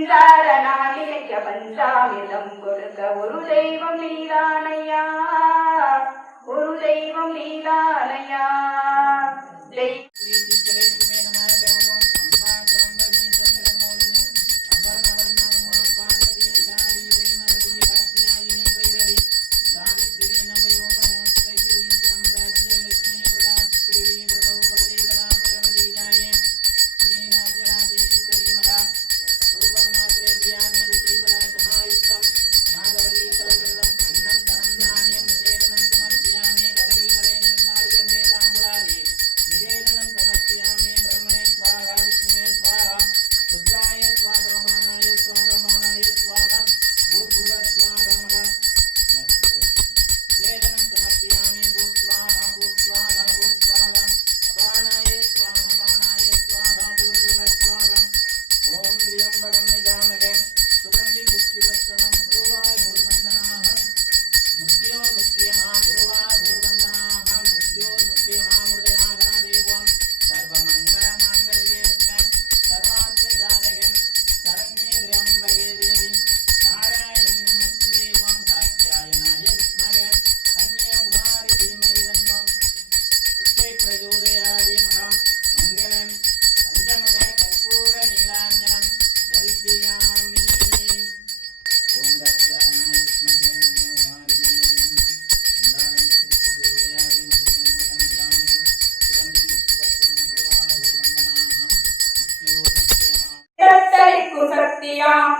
நெஞ்சார நான் நினைக்க பஞ்சாமிர்தம் கொடுக்க ஒரு தெய்வம் நீதானையா, ஒரு தெய்வம் நீதானையா.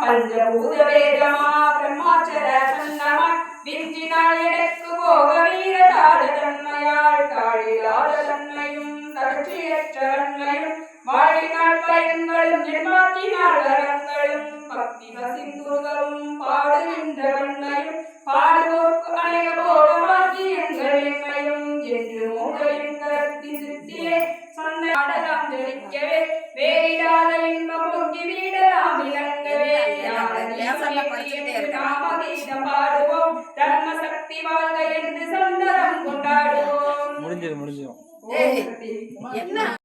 பஞ்சபூத வேதமா பிரம்மாச்சர சன்னமா விஞ்சினால் எனக்கு போக வீரதார தன்மையால் தாழிலாத தன்மையும் தளர்ச்சியற்ற தன்மையும் வாழினால் பயன்களும் ஜென்மாக்கினால் வரங்களும் பக்தி வசிந்துர்களும் பாடுகின்ற வன்மையும் பாடுவோர்க்கு அநேக போடமாக்கி எங்கள் எண்மையும் என்று மூகையின் கருத்தி சித்தியே சொன்ன ஆடலாம் ஜலிக்கவே வேறிடாத இன்பம் பொங்கி வீடலாம் இலங்கவே நாமகீதம் பாடுவோம் தர்ம சக்தி வாழ்க என்று சந்தரம் கொண்டாடுவோம். முடிஞ்சது.